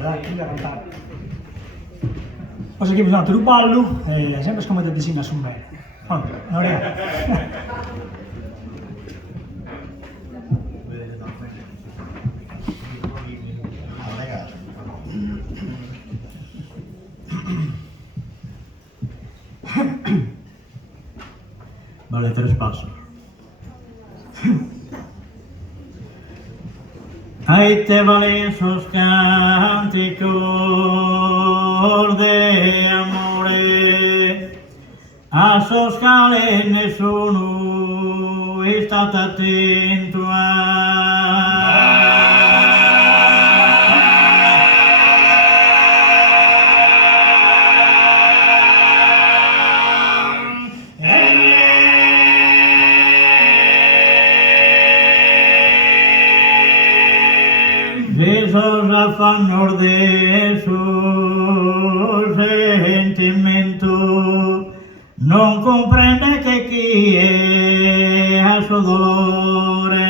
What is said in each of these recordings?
dai, qui a cantare. Cosa che bisogna tu ballo e sempre scommettere di singa su me. Non è. Vale 3 pasos. Ahí te valen esos cánticos de amore, a esos cales nessuno è stato attento esos afanos de su sentimento non comprende che chi è a suo dolore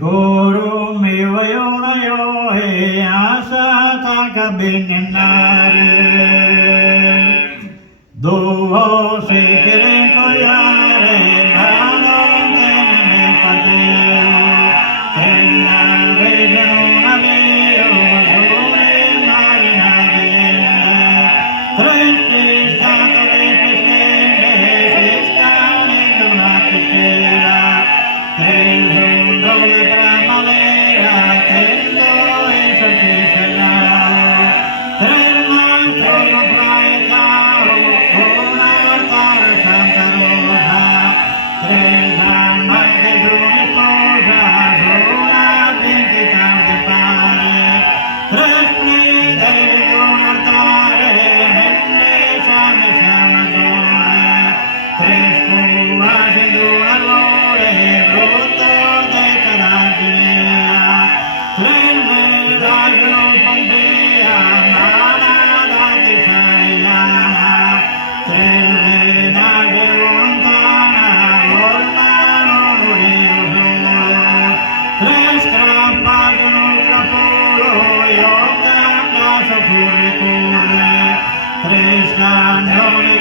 Coro mio io e asata cabinare dove si quieren cogliare la lontana nel pateo e la vede non avevo sole marina tre pescatori peschere si scalendo una peschera de primavera, tengo en su ciselao, tres mastros no traicao, una altar Santa Rosa, tres amantes de una esposa, una dignità de padre, tres prieteri de un altare, nelle sane sanatore, tres cubas en un allore, Tres canciones